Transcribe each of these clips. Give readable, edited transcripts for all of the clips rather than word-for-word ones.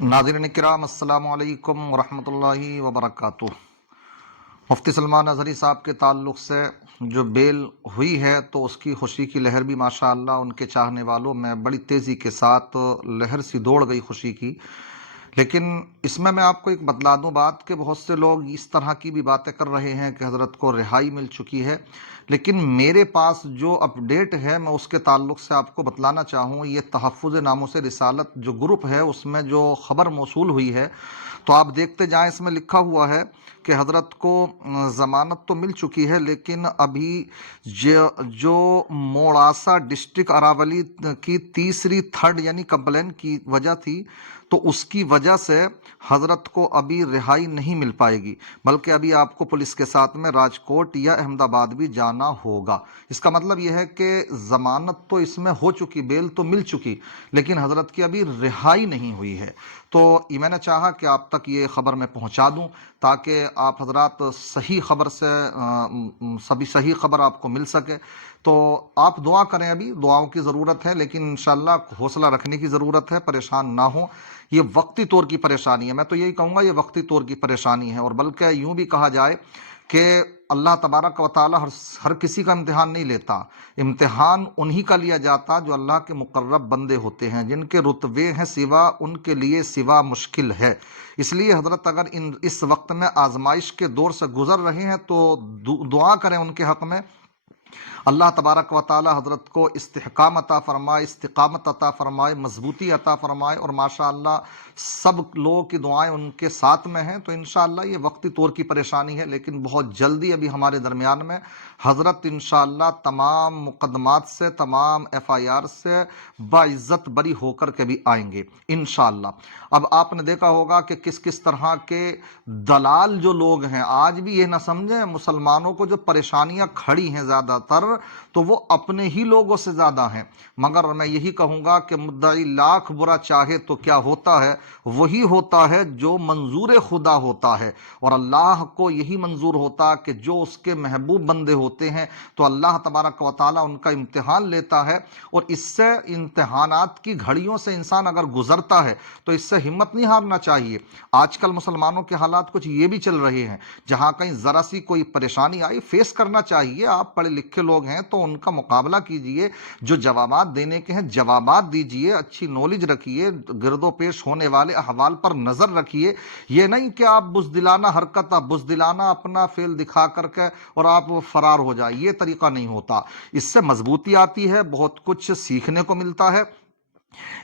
नाज़रीन किराम अस्सलाम वालेकुम वरहमतुल्लाहि वबरकातुह। मुफ्ती सलमान अज़हरी साहब के ताल्लुक़ से जो बेल हुई है तो उसकी खुशी की लहर भी माशाअल्लाह उनके चाहने वालों में बड़ी तेज़ी के साथ लहर सी दौड़ गई खुशी की। लेकिन इसमें मैं आपको एक बतला दूं बात कि बहुत से लोग इस तरह की भी बातें कर रहे हैं कि हज़रत को रिहाई मिल चुकी है। लेकिन मेरे पास जो अपडेट है मैं उसके ताल्लुक़ से आपको बतलाना चाहूँ, ये तहफ़्फ़ुज़ नामूस रिसालत जो ग्रुप है उसमें जो ख़बर मौसूल हुई है तो आप देखते जाएं, इसमें लिखा हुआ है कि हज़रत को ज़मानत तो मिल चुकी है, लेकिन अभी जो मोड़ासा डिस्ट्रिक्ट अरावली की तीसरी थर्ड यानी कंप्लेन की वजह थी तो उसकी वजह से हज़रत को अभी रिहाई नहीं मिल पाएगी, बल्कि अभी आपको पुलिस के साथ में राजकोट या अहमदाबाद भी जाना होगा। इसका मतलब यह है कि ज़मानत तो इसमें हो चुकी, बेल तो मिल चुकी, लेकिन हज़रत की अभी रिहाई नहीं हुई है। तो ये मैंने चाहा कि आप तक ये ख़बर मैं पहुंचा दूं ताकि आप हजरात सही ख़बर से सभी सही ख़बर आपको मिल सके। तो आप दुआ करें, अभी दुआओं की ज़रूरत है, लेकिन इंशाअल्लाह हौसला रखने की ज़रूरत है, परेशान ना हो। ये वक्ती तौर की परेशानी है, मैं तो यही कहूँगा ये वक्ती तौर की परेशानी है। और बल्कि यूँ भी कहा जाए कि अल्लाह तबारक व ताला हर किसी का इम्तिहान नहीं लेता। इम्तिहान उन्हीं का लिया जाता जो अल्लाह के मुकर्रब बंदे होते हैं, जिनके रुतबे हैं सिवा, उनके लिए सिवा मुश्किल है। इसलिए हज़रत अगर इस वक्त में आजमाइश के दौर से गुजर रहे हैं तो दुआ करें उनके हक़ में। अल्लाह तबारक व ताला हज़रत को इस्तिहकाम अता फ़रमाए, इस्तिकामत अता फ़रमाए, मजबूती अता फ़रमाए। और माशाअल्लाह सब लोगों की दुआएं उनके साथ में हैं। तो इंशाअल्लाह ये वक्ती तौर की परेशानी है, लेकिन बहुत जल्दी अभी हमारे दरमियान में हज़रत इंशाअल्लाह तमाम मुकदमात से, तमाम FIR से बाइज़्ज़त बरी होकर के भी आएंगे इंशाअल्लाह। अब आपने देखा होगा कि किस किस तरह के दलाल जो लोग हैं, आज भी ये ना समझें मुसलमानों को जो परेशानियां खड़ी हैं ज़्यादातर तो वो अपने ही लोगों से ज़्यादा हैं। मगर मैं यही कहूँगा कि मुद्दई लाख बुरा चाहे तो क्या होता है, वही होता है जो मंजूर खुदा होता है। और अल्लाह को यही मंजूर होता कि जो उसके महबूब बंदे होते हैं तो अल्लाह तबारक व ताला उनका इम्तिहान लेता है। और इससे इम्तिहानात की घड़ियों से इंसान अगर गुजरता है तो इससे हिम्मत नहीं हारना चाहिए। आजकल मुसलमानों के हालात कुछ ये भी चल रहे हैं, जहां कहीं जरा सी कोई परेशानी आई फेस करना चाहिए। आप पढ़े लिखे लोग हैं तो उनका मुकाबला कीजिए, जो जवाबात देने के हैं जवाबात दीजिए, अच्छी नॉलेज रखिए, गिरदो पेश होने वाले अहवाल पर नजर रखिए। ये नहीं कि आप बुज़दिलाना हरकत, आप बुज़दिलाना अपना फेल दिखा करके और आप फरार हो जाए, ये तरीका नहीं होता। इससे मजबूती आती है, बहुत कुछ सीखने को मिलता है।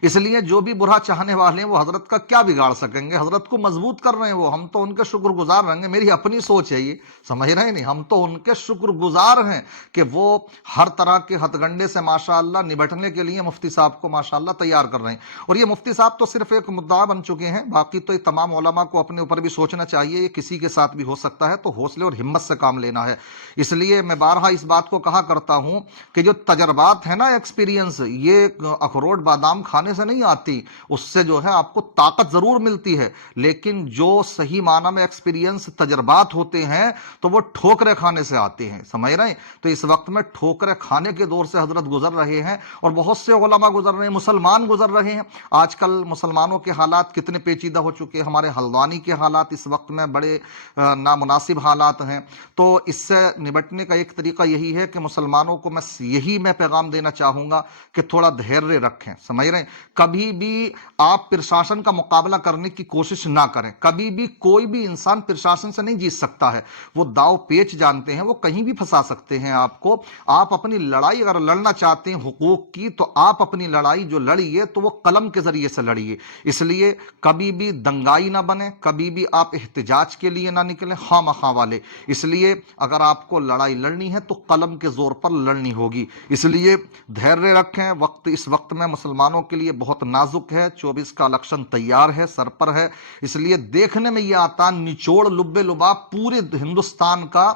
इसलिए जो भी बुरा चाहने वाले हैं वो हजरत का क्या बिगाड़ सकेंगे, हजरत को मजबूत कर रहे हैं वो, हम तो उनके शुक्रगुजार रहेंगे। मेरी अपनी सोच है ये, समझ रहे नहीं, हम तो उनके शुक्रगुजार हैं कि वो हर तरह के हथगंडे से माशाअल्लाह निपटने के लिए मुफ्ती साहब को माशाअल्लाह तैयार कर रहे हैं। और ये मुफ्ती साहब तो सिर्फ एक मुद्दा बन चुके हैं, बाकी तो ये तमाम उलमा को अपने ऊपर भी सोचना चाहिए, ये किसी के साथ भी हो सकता है, तो हौसले और हिम्मत से काम लेना है। इसलिए मैं बारहा इस बात को कहा करता हूं कि जो तजर्बात है ना, एक्सपीरियंस, ये अखरोट बादाम खाने से नहीं आती, उससे जो है आपको ताकत जरूर मिलती है, लेकिन जो सही माना में एक्सपीरियंस तजर्बात होते हैं तो वो ठोकरे खाने से आते हैं, समझ रहे हैं। तो इस वक्त में ठोकरे खाने के दौर से हजरत गुजर रहे हैं और बहुत से उलमा गुजर रहे हैं, मुसलमान गुजर रहे हैं। आजकल मुसलमानों के हालात कितने पेचीदा हो चुके हैं, हमारे हल्द्वानी के हालात इस वक्त में बड़े नामुनासिब हालात हैं। तो इससे निपटने का एक तरीका यही है कि मुसलमानों को मैं पैगाम देना चाहूंगा कि थोड़ा धैर्य रखें, समझ रहे हैं। कभी भी आप प्रशासन का मुकाबला करने की कोशिश ना करें, कभी भी कोई भी इंसान प्रशासन से नहीं जीत सकता है, वो दाव पेच जानते हैं, वो कहीं भी फंसा सकते हैं आपको। आप अपनी लड़ाई अगर लड़ना चाहते हैं हुकूक की तो आप अपनी लड़ाई जो लड़िए तो वो कलम के जरिए से लड़िए। इसलिए कभी भी दंगाई ना बने, कभी भी आप एहतजाज के लिए ना निकले खामखा वाले। इसलिए अगर आपको लड़ाई लड़नी है तो कलम के जोर पर लड़नी होगी। इसलिए धैर्य रखें, वक्त इस वक्त में मुसलमानों के लिए बहुत नाजुक है। 24 का इलेक्शन तैयार है, सर पर है। इसलिए देखने में यह आता निचोड़ लुब्बे लुबाब पूरे हिंदुस्तान का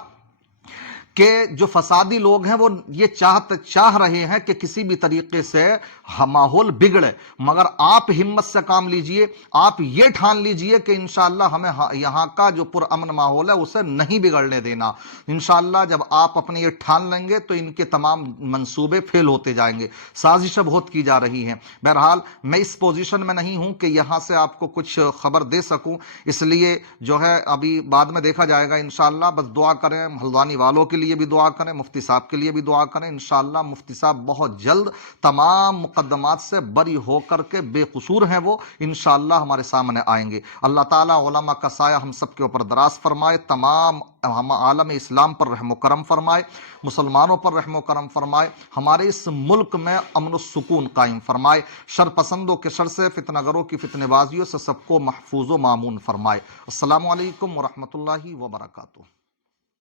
کہ جو فسادی لوگ ہیں وہ یہ چاہ رہے ہیں کہ کسی بھی طریقے سے ماحول بگڑے، مگر آپ ہمت سے کام لیجئے، آپ یہ ٹھان لیجئے کہ انشاءاللہ ہمیں یہاں کا جو پرامن ماحول ہے اسے نہیں بگڑنے دینا۔ انشاءاللہ جب آپ اپنے یہ ٹھان لیں گے تو ان کے تمام منصوبے فیل ہوتے جائیں گے۔ سازشیں بہت کی جا رہی ہیں۔ بہرحال میں اس پوزیشن میں نہیں ہوں کہ یہاں سے آپ کو کچھ خبر دے سکوں، اس لیے جو ہے ابھی بعد میں دیکھا جائے گا انشاءاللہ۔ بس دعا کریں، ہلدوانی والوں کے لیے بھی دعا کریں، مفتی صاحب کے لیے بھی دعا کریں۔ انشاءاللہ مفتی صاحب بہت جلد تمام مقدمات سے بری ہو کر کے، بے قصور ہیں وہ، انشاءاللہ ہمارے سامنے آئیں گے۔ اللہ تعالیٰ علماء کا سایہ ہم سب کے اوپر دراز فرمائے، تمام ہم عالم اسلام پر رحم و کرم فرمائے، مسلمانوں پر رحم و کرم فرمائے، ہمارے اس ملک میں امن و سکون قائم فرمائے، شر پسندوں کے شر سے، فتنہ گروں کی فتنہ بازیوں سے سب کو محفوظ و مامون فرمائے۔ السلام علیکم ورحمۃ اللہ وبرکاتہ۔